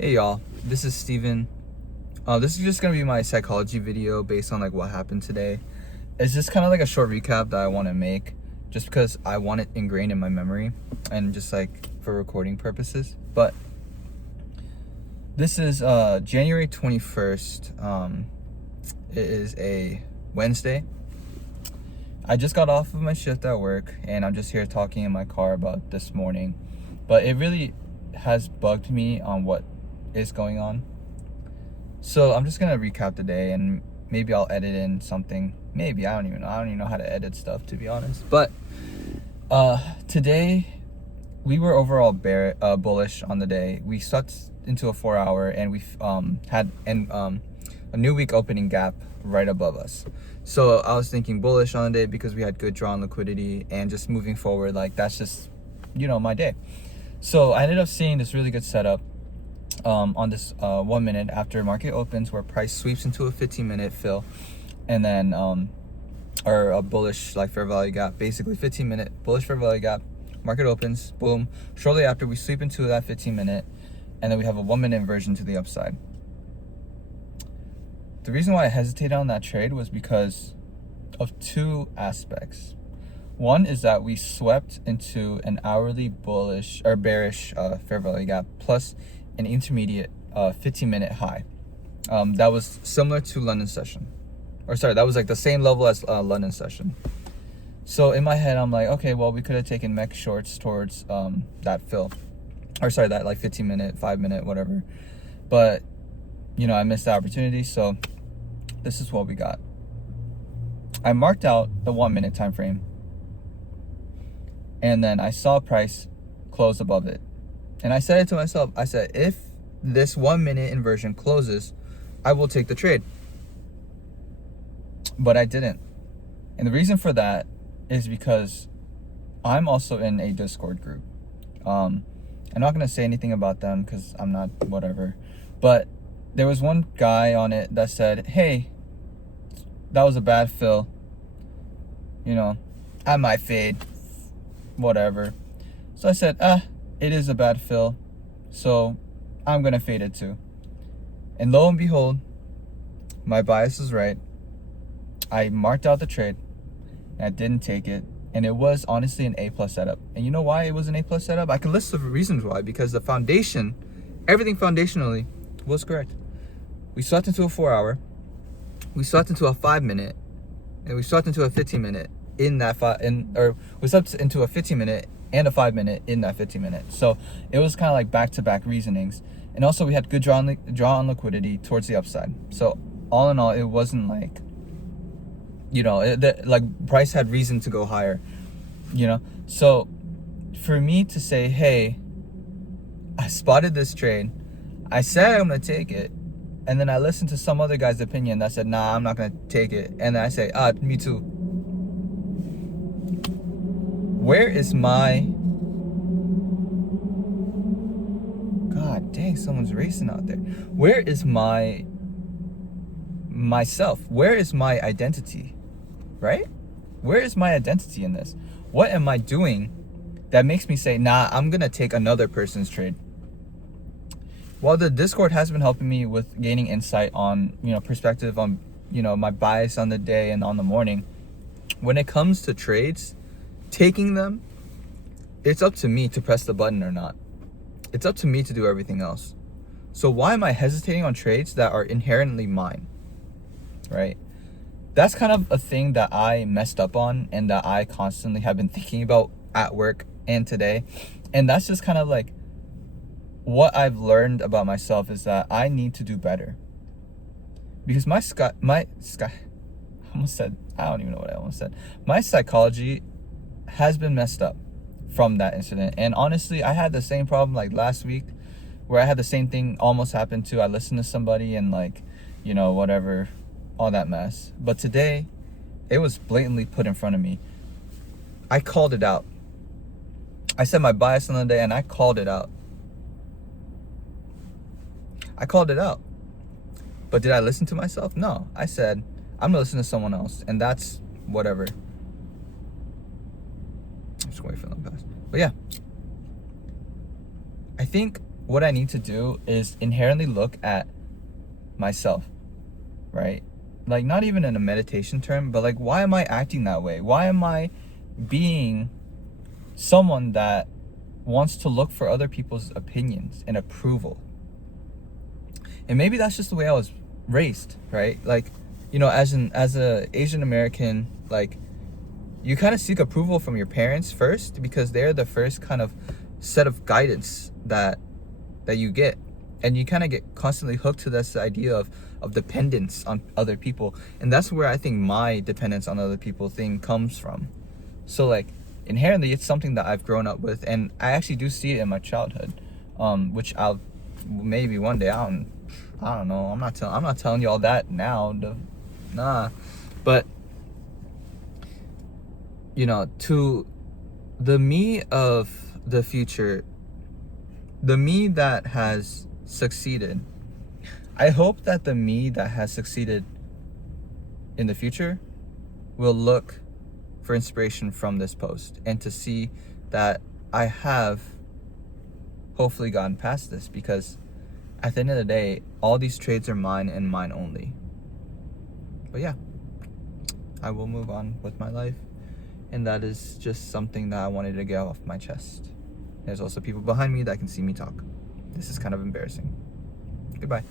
Hey y'all, this is Steven. This is just gonna be my psychology video based on like what happened today. It's just kind of like a short recap that I want to make just because I want it ingrained in my memory and just like for recording purposes. But this is January 21st. It is a Wednesday. I just got off of my shift at work and I'm just here talking in my car about this morning. But it really has bugged me on what is going on. So I'm just gonna recap the day and maybe I'll edit in something. Maybe, I don't even know how to edit stuff, to be honest. But today we were overall bullish on the day. We stuck into a 4-hour and we had a new week opening gap right above us. So I was thinking bullish on the day because we had good draw on liquidity and just moving forward, like that's just, my day. So I ended up seeing this really good setup on this 1 minute after market opens, where price sweeps into a 15-minute fill, and then or a bullish like fair value gap, basically 15-minute bullish fair value gap. Market opens, boom. Shortly after, we sweep into that 15-minute, and then we have a 1 minute inversion to the upside. The reason why I hesitated on that trade was because of two aspects. One is that we swept into an hourly bullish or bearish fair value gap plus an intermediate 15-minute high. That was similar to London session. Or sorry, that was like the same level as London session. So in my head, I'm like, okay, well, we could have taken mech shorts towards that fill. Or sorry, that like 15-minute, 5-minute, whatever. But, I missed the opportunity, so this is what we got. I marked out the 1 minute time frame. And then I saw price close above it. And I said it to myself. I said, if this 1 minute inversion closes, I will take the trade. But I didn't. And the reason for that is because I'm also in a Discord group. I'm not going to say anything about them because I'm not whatever. But there was one guy on it that said, hey, that was a bad fill. I might fade. Whatever. So I said, it is a bad fill, so I'm gonna fade it too. And lo and behold, my bias was right. I marked out the trade and I didn't take it, and it was honestly an A+ setup. And you know why it was an A+ setup? I can list the reasons why. Because the foundation, everything foundationally was correct. We swept into a 4-hour, we swept into a 5-minute, and we swept into a 15-minute in that we swept into a 15-minute and a 5-minute in that 15-minute. So it was kind of like back-to-back reasonings. And also we had good draw on liquidity towards the upside. So all in all, it wasn't like, like price had reason to go higher, So for me to say, hey, I spotted this trade, I said I'm going to take it, and then I listened to some other guy's opinion that said, nah, I'm not going to take it. And then I say, me too. Where is my... God dang, someone's racing out there. Where is myself? Where is my identity? Right? Where is my identity in this? What am I doing that makes me say, nah, I'm going to take another person's trade? While the Discord has been helping me with gaining insight on, perspective on, my bias on the day and on the morning, when it comes to trades, taking them, it's up to me to press the button or not. It's up to me to do everything else. So why am I hesitating on trades that are inherently mine? Right? That's kind of a thing that I messed up on and that I constantly have been thinking about at work and today. And that's just kind of like what I've learned about myself, is that I need to do better. Because I don't even know what I almost said. My psychology has been messed up from that incident. And honestly, I had the same problem like last week, where I had the same thing almost happen to. I listened to somebody and like, whatever, all that mess. But today, it was blatantly put in front of me. I called it out. I said my bias on the day and I called it out. But did I listen to myself? No. I said, I'm gonna listen to someone else, and that's whatever. I'm just waiting for them to pass. But yeah, I think what I need to do is inherently look at myself, right? Like, not even in a meditation term, but like, why am I acting that way? Why am I being someone that wants to look for other people's opinions and approval? And maybe that's just the way I was raised, right? Like, as a Asian American, like, you kind of seek approval from your parents first, because they're the first kind of set of guidance that you get, and you kind of get constantly hooked to this idea of dependence on other people. And that's where I think my dependence on other people thing comes from. So like, inherently, it's something that I've grown up with, and I actually do see it in my childhood, which I'll maybe one day, I don't know, I'm not telling you all that now, nah. But to the me of the future, the me that has succeeded, I hope that the me that has succeeded in the future will look for inspiration from this post, and to see that I have hopefully gotten past this, because at the end of the day, all these trades are mine and mine only. But yeah, I will move on with my life, and that is just something that I wanted to get off my chest. There's also people behind me that can see me talk. This is kind of embarrassing. Goodbye.